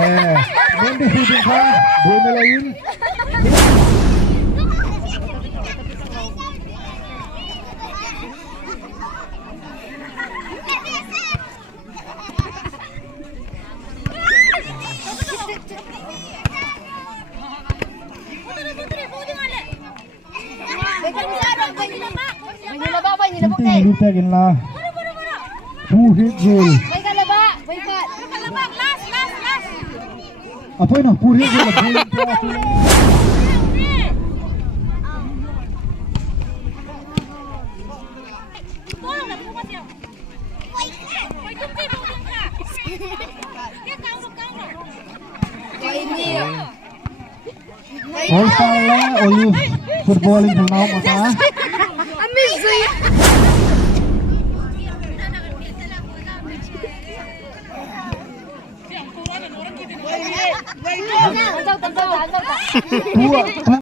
Nanti shooting ka, buhay na lain. Nanti lutakin lah. Puhit goal. Apa ini? Puhit goal. All salah oleh footballing kenal mata. Dua